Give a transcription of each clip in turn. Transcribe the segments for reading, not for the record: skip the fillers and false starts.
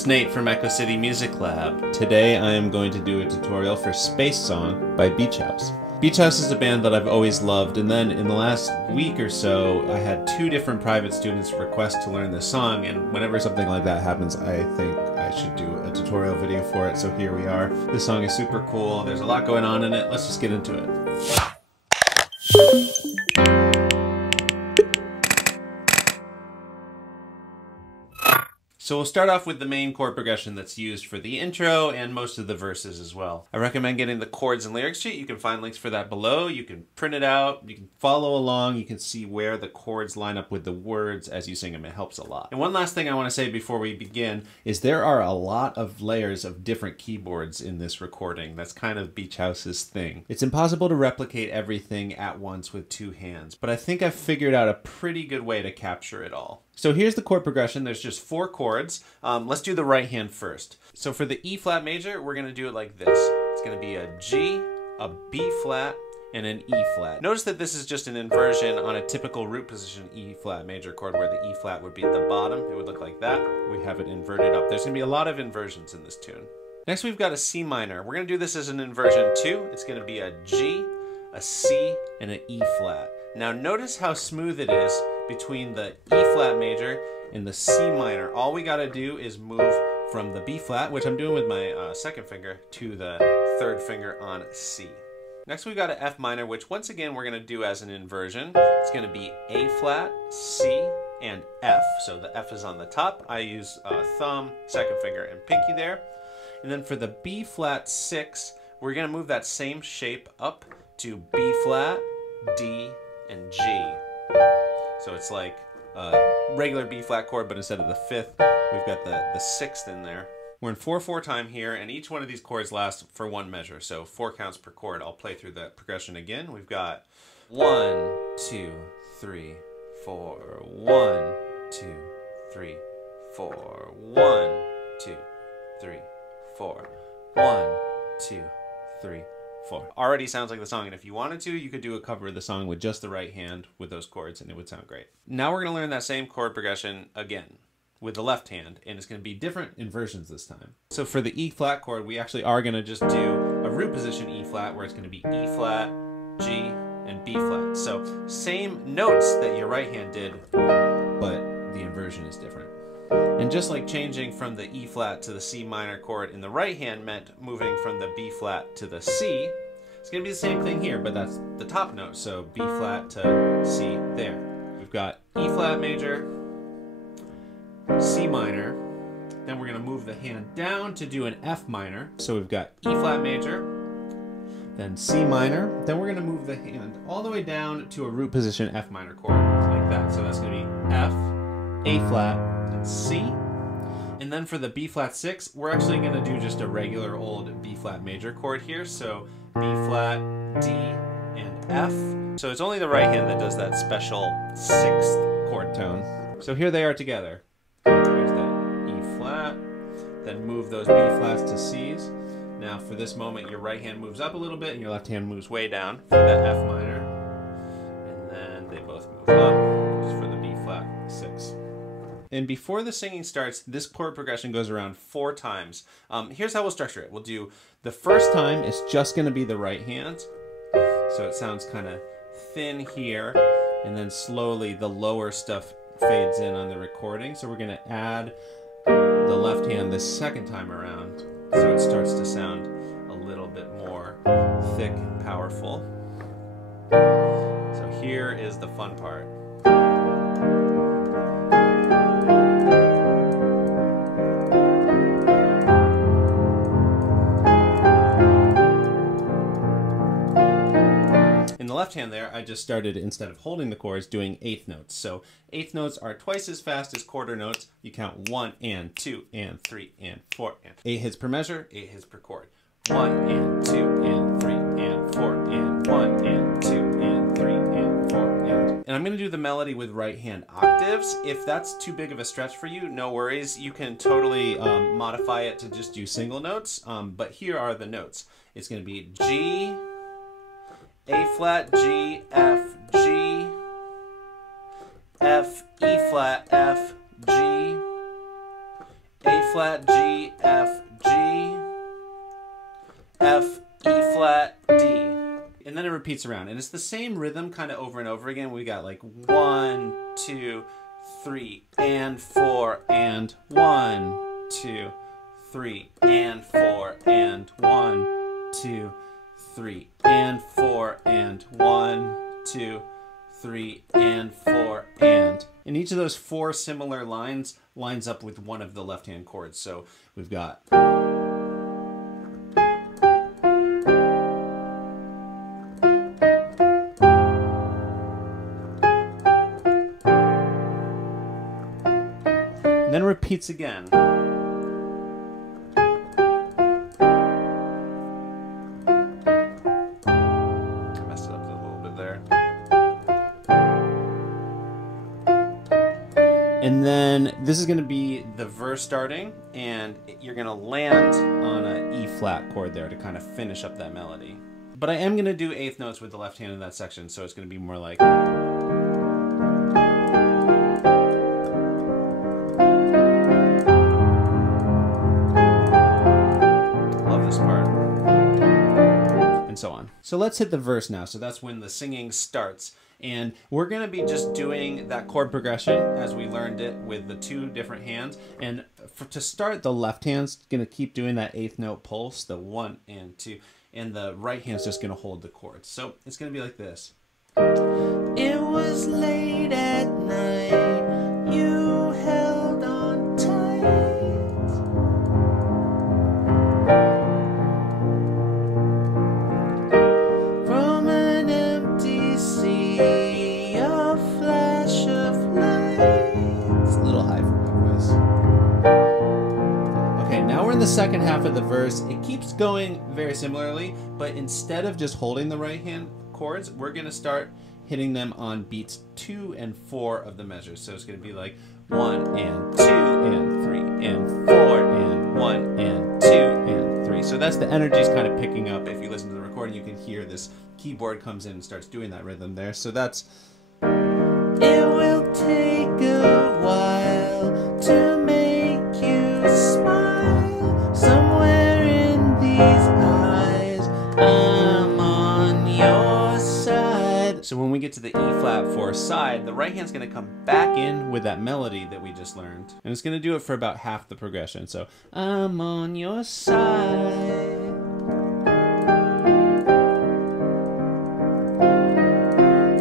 it's Nate from Echo City Music Lab. Today I am going to do a tutorial for Space Song by Beach House. Beach House is a band that I've always loved, and then in the last week or so I had 2 different private students request to learn this song, and whenever something like that happens I think I should do a tutorial video for it, so here we are. This song is super cool, there's a lot going on in it, let's just get into it. So we'll start off with the main chord progression that's used for the intro and most of the verses as well. I recommend getting the chords and lyrics sheet. You can find links for that below. You can print it out. You can follow along. You can see where the chords line up with the words as you sing them. It helps a lot. And one last thing I want to say before we begin is there are a lot of layers of different keyboards in this recording. That's kind of Beach House's thing. It's impossible to replicate everything at once with 2 hands, but I think I've figured out a pretty good way to capture it all. So here's the chord progression. There's just 4 chords. Let's do the right hand first. So for the E flat major, we're going to do it like this. It's going to be a G, a B flat, and an E flat. Notice that this is just an inversion on a typical root position E flat major chord where the E flat would be at the bottom. It would look like that. We have it inverted up. There's going to be a lot of inversions in this tune. Next we've got a C minor. We're going to do this as an inversion too. It's going to be a G, a C, and an E flat. Now notice how smooth it is between the E flat major and the C minor. All we gotta do is move from the B flat, which I'm doing with my second finger, to the 3rd finger on C. Next we've got an F minor, which once again we're gonna do as an inversion. It's gonna be A flat, C, and F. So the F is on the top. I use thumb, second finger, and pinky there. And then for the B flat 6, we're gonna move that same shape up to B flat, D, and G. So it's like a regular B flat chord, but instead of the 5th, we've got the 6th in there. We're in 4/4 time here, and each one of these chords lasts for 1 measure, so 4 counts per chord. I'll play through the progression again. We've got 1, 2, 3, 4, 1, 2, 3, 4, 1, 2, 3, 4, 1, 2, 3, 4. Already sounds like the song, and if you wanted to, you could do a cover of the song with just the right hand with those chords, and it would sound great. Now we're going to learn that same chord progression again with the left hand, and it's going to be different inversions this time. So for the E flat chord, we actually are going to just do a root position E flat, where it's going to be E flat, G, and B flat. So same notes that your right hand did, but the inversion is different. And just like changing from the E flat to the C minor chord in the right hand meant moving from the B flat to the C, it's going to be the same thing here, but that's the top note, so B flat to C there. We've got E flat major, C minor, then we're going to move the hand down to do an F minor, so we've got E flat major, then C minor, then we're going to move the hand all the way down to a root position F minor chord, like that. So that's going to be F, A flat, and C. And then for the B flat 6, we're actually going to do just a regular old B flat major chord here. So B flat, D, and F. So it's only the right hand that does that special 6th chord tone. So here they are together. Here's that E flat, then move those B flats to C's. Now for this moment, your right hand moves up a little bit and your left hand moves way down for that F minor. And then they both move up just for the B flat 6. And before the singing starts, this chord progression goes around 4 times. Here's how we'll structure it. We'll do the first time, it's just going to be the right hand. So it sounds kind of thin here, and then slowly the lower stuff fades in on the recording. So we're going to add the left hand this second time around, so it starts to sound a little bit more thick and powerful. So here is the fun part. The left hand there, I just started, instead of holding the chords, doing 8th notes. So 8th notes are twice as fast as quarter notes. You count 1 and 2 and 3 and 4 and 8 hits per measure, 8 hits per chord. 1 and 2 and 3 and 4 and 1 and 2 and 3 and 4 and I'm going to do the melody with right hand octaves. If that's too big of a stretch for you, no worries. You can totally modify it to just do single notes, but here are the notes. It's going to be G, A flat, G, F, G, F, E flat, F, G, A flat, G, F, G, F, E flat, D. And then it repeats around. And it's the same rhythm kind of over and over again. We got like 1, 2, 3, and 4, and 1, 2, 3, and 4, and 1, 2, 3, and 4, and 1, 2, 3, and 4, and. And each of those 4 similar lines lines up with one of the left-hand chords. So we've got. And then it repeats again. Messed it up a little bit there. And then this is going to be the verse starting, and you're going to land on an E flat chord there to kind of finish up that melody. But I am going to do eighth notes with the left hand in that section, so it's going to be more like. Love this part. And so on. So let's hit the verse now. So that's when the singing starts. And we're going to be just doing that chord progression as we learned it with the 2 different hands. And to start, the left hand's going to keep doing that eighth note pulse, the 1 and 2, and the right hand's just going to hold the chords. So it's going to be like this. It was late at night, you held on tight. The second half of the verse, it keeps going very similarly, but instead of just holding the right hand chords, we're going to start hitting them on beats 2 and 4 of the measures. So it's going to be like 1 and 2 and 3 and 4 and 1 and 2 and 3. So that's the energy's kind of picking up. If you listen to the recording, you can hear this keyboard comes in and starts doing that rhythm there. So that's. It will take a while to make you smile. Somewhere in these eyes, I'm on your side. So when we get to the E flat 4 side, the right hand's going to come back in with that melody that we just learned. And it's going to do it for about half the progression. So I'm on your side.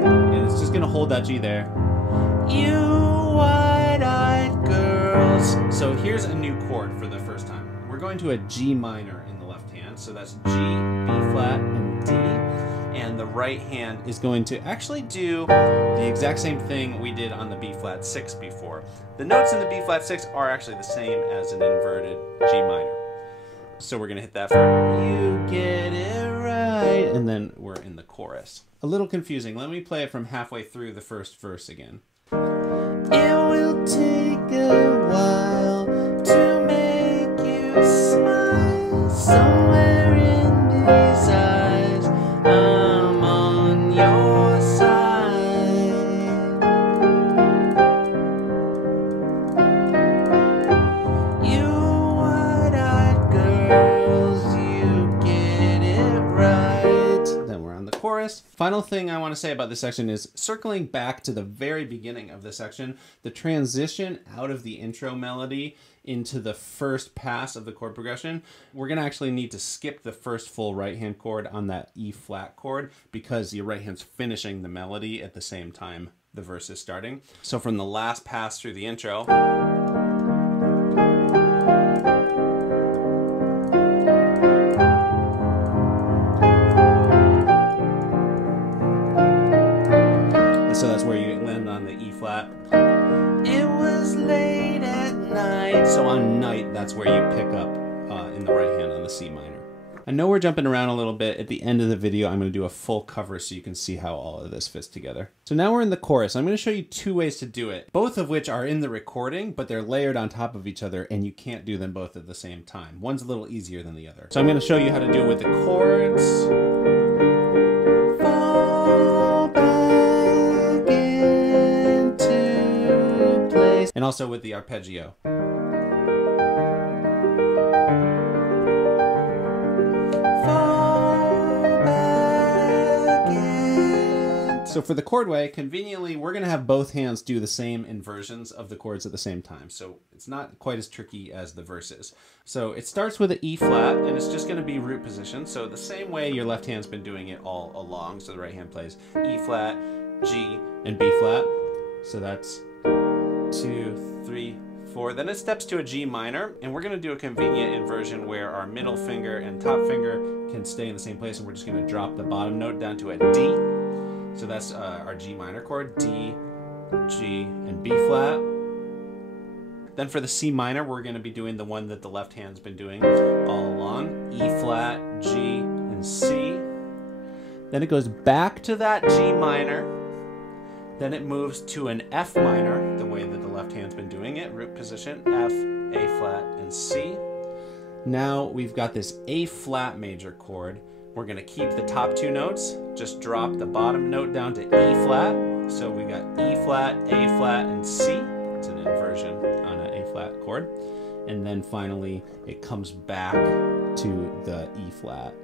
And it's just going to hold that G there. You wide-eyed girls. So here's a new chord for the first time. We're going to a G minor in the left hand, so that's G, B flat, and D. And the right hand is going to actually do the exact same thing we did on the B flat 6 before. The notes in the B flat 6 are actually the same as an inverted G minor. So we're going to hit that for you get it right, and then we're in the chorus. A little confusing. Let me play it from halfway through the first verse again. It will take a while to make you smile. Somewhere in these eyes, I'm on your side. You wide-eyed girls, you get it right. Then we're on the chorus. Final thing I want to say about this section is circling back to the very beginning of the section, the transition out of the intro melody into the first pass of the chord progression. We're going to actually need to skip the first full right hand chord on that E flat chord because your right hand's finishing the melody at the same time the verse is starting. So from the last pass through the intro, so that's where you land on the E flat. It was late at night. So on night, that's where you pick up in the right hand on the C minor. I know we're jumping around a little bit. At the end of the video, I'm going to do a full cover so you can see how all of this fits together. So now we're in the chorus. I'm going to show you 2 ways to do it, both of which are in the recording, but they're layered on top of each other, and you can't do them both at the same time. One's a little easier than the other. So I'm going to show you how to do it with the chords. Fall back into place. And also with the arpeggio. So for the chord way, conveniently, we're going to have both hands do the same inversions of the chords at the same time. So it's not quite as tricky as the verses. So it starts with an E flat, and it's just going to be root position. So the same way your left hand's been doing it all along. So the right hand plays E flat, G, and B flat. So that's 2, 3, 4. Then it steps to a G minor, and we're going to do a convenient inversion where our middle finger and top finger can stay in the same place, and we're just going to drop the bottom note down to a D. So that's our G minor chord, D, G, and B flat. Then for the C minor, we're going to be doing the one that the left hand's been doing all along, E flat, G, and C. Then it goes back to that G minor. Then it moves to an F minor, the way that the left hand's been doing it, root position, F, A flat, and C. Now we've got this A flat major chord. We're going to keep the top two notes, just drop the bottom note down to E flat. So we got E flat, A flat, and C. It's an inversion on an A flat chord. And then finally it comes back to the E flat.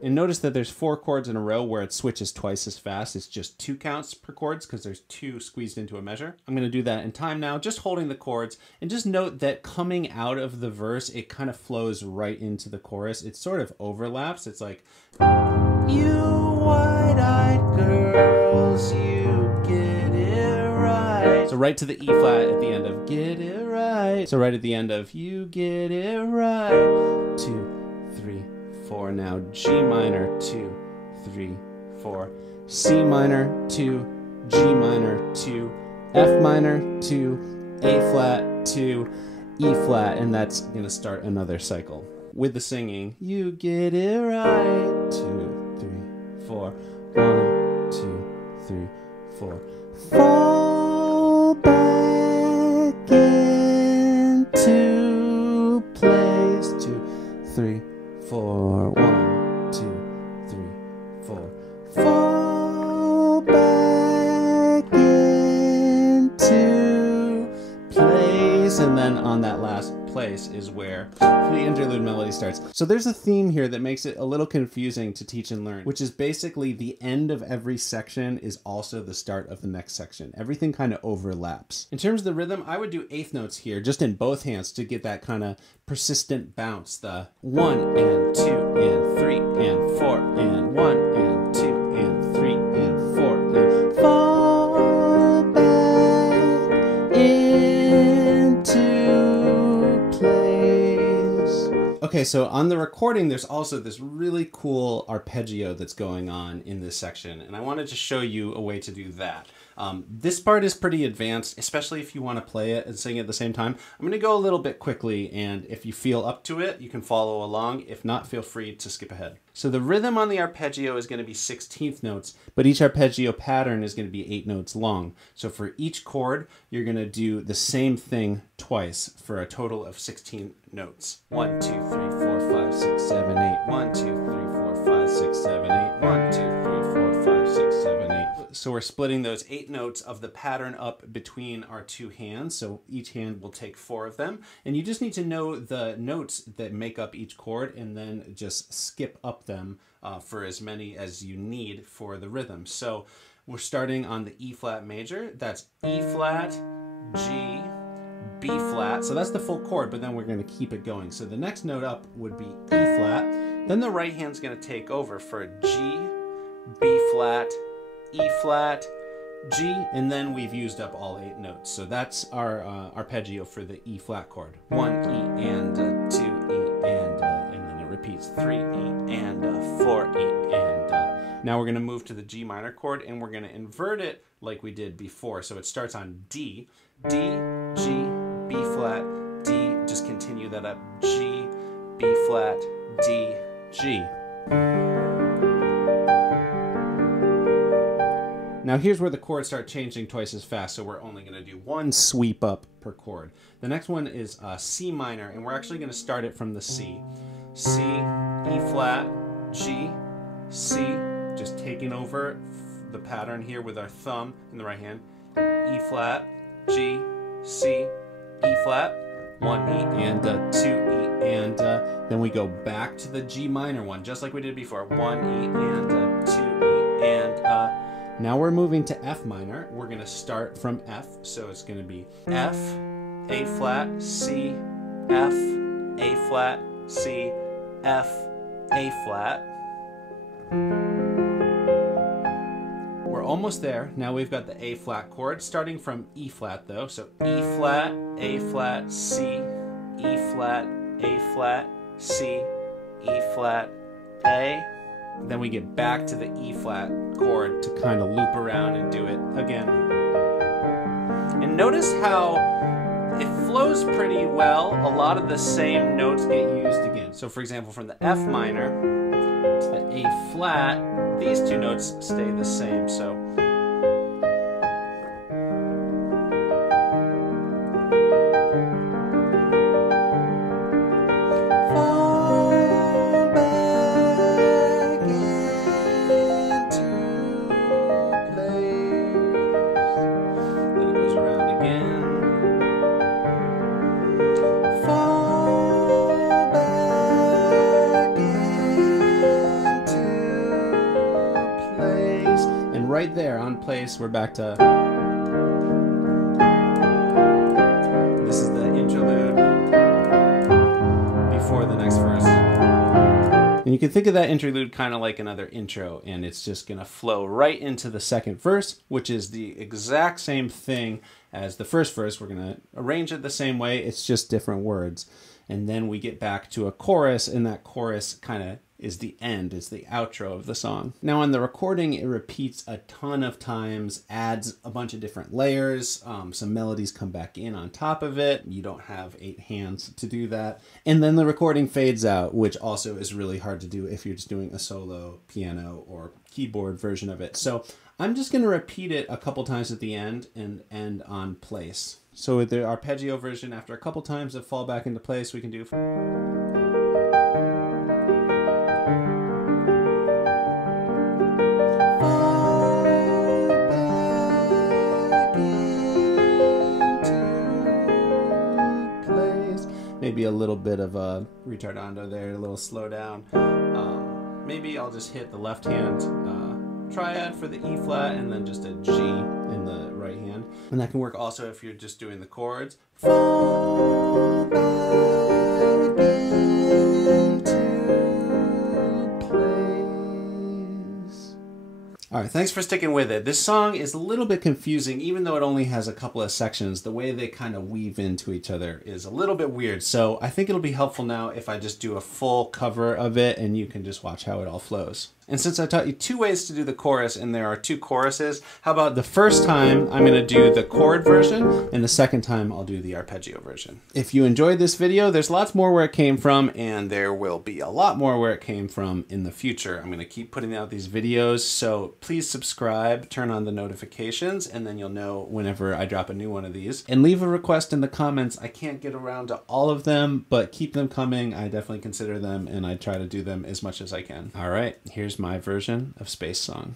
And notice that there's 4 chords in a row where it switches twice as fast. It's just 2 counts per chords because there's 2 squeezed into a measure. I'm going to do that in time now, just holding the chords. And just note that coming out of the verse, it kind of flows right into the chorus. It sort of overlaps. It's like, you wide-eyed girls, you get it right. So right to the E flat at the end of get it right. So right at the end of you get it right. 2, 3, 4. Now G minor, 2, 3, 4. C minor, 2, G minor, 2, F minor, 2, A flat, 2, E flat, and that's going to start another cycle. With the singing, you get it right. 2, 3, 4. 1, 2, 3, 4. Fall back into place. 2, 3, 4. 1, 2, 3, 4. Fall back into place. And then on that last place is where the interlude melody starts. So there's a theme here that makes it a little confusing to teach and learn, which is basically the end of every section is also the start of the next section. Everything kind of overlaps. In terms of the rhythm, I would do eighth notes here, just in both hands to get that kind of persistent bounce. The 1 and 2 and 3 and 4 and 1 and 2 and 3 and 4 and fall back into place. Okay, so on the recording, there's also this really cool arpeggio that's going on in this section, and I wanted to show you a way to do that. This part is pretty advanced, especially if you want to play it and sing at the same time. I'm going to go a little bit quickly, and if you feel up to it, you can follow along. If not, feel free to skip ahead. So the rhythm on the arpeggio is going to be 16th notes, but each arpeggio pattern is going to be 8 notes long. So for each chord, you're going to do the same thing twice for a total of 16 notes. 1, 2, 3, 4, 5, 6, 7, 8. 1, 2, 3, 4, 5, 6, 7, 8. 1, 2, 3, 4, 5, 6, 7, 8. So we're splitting those 8 notes of the pattern up between our 2 hands. So each hand will take 4 of them. And you just need to know the notes that make up each chord and then just skip up them for as many as you need for the rhythm. So we're starting on the E flat major. That's E flat, G, B flat. So that's the full chord, but then we're going to keep it going. So the next note up would be E flat. Then the right hand's going to take over for G, B flat, E flat, G, and then we've used up all 8 notes. So that's our arpeggio for the E flat chord. 1 E and 2 E and then it repeats 3 E and 4 E and now we're going to move to the G minor chord and we're going to invert it like we did before. So it starts on D, D, G, B flat, D, just continue that up, G, B flat, D, G. Now here's where the chords start changing twice as fast, so we're only going to do 1 sweep up per chord. The next one is C minor, and we're actually going to start it from the C. C, E flat, G, C, just taking over the pattern here with our thumb in the right hand. E flat, G, C, E flat, 1 E and 2 E and then we go back to the G minor one, just like we did before. 1 E and 2 E and Now we're moving to F minor. We're gonna start from F, so it's gonna be F, A flat, C, F, A flat, C, F, A flat. We're almost there. Now we've got the A flat chord, starting from E flat though. So E flat, A flat, C, E flat, A flat, C, E flat, A. Then we get back to the E flat chord to kind of loop around and do it again. And notice how it flows pretty well. A lot of the same notes get used again. So for example, from the F minor to the A flat, these two notes stay the same. So right there on place, we're back to, this is the interlude before the next verse. And you can think of that interlude kind of like another intro, and it's just gonna flow right into the second verse, which is the exact same thing as the first verse. We're gonna arrange it the same way, it's just different words. And then we get back to a chorus, and that chorus kind of is the end, is the outro of the song. Now on the recording, it repeats a ton of times, adds a bunch of different layers, some melodies come back in on top of it. You don't have 8 hands to do that. And then the recording fades out, which also is really hard to do if you're just doing a solo piano or keyboard version of it. So I'm just gonna repeat it a couple times at the end and end on place. So with the arpeggio version, after a couple times of fall back into place, we can do. Maybe a little bit of a retardando there, a little slow down. Maybe I'll just hit the left hand triad for the E flat and then just a G in the right hand. And that can work also if you're just doing the chords. Fall back into place. All right, thanks for sticking with it. This song is a little bit confusing, even though it only has a couple of sections. The way they kind of weave into each other is a little bit weird. So I think it'll be helpful now if I just do a full cover of it and you can just watch how it all flows. And since I taught you 2 ways to do the chorus and there are 2 choruses, how about the first time I'm gonna do the chord version and the second time I'll do the arpeggio version. If you enjoyed this video, there's lots more where it came from, and there will be a lot more where it came from in the future. I'm gonna keep putting out these videos, so please subscribe, turn on the notifications, and then you'll know whenever I drop a new one of these. And leave a request in the comments. I can't get around to all of them, but keep them coming. I definitely consider them, and I try to do them as much as I can. All right, here's my version of Space Song.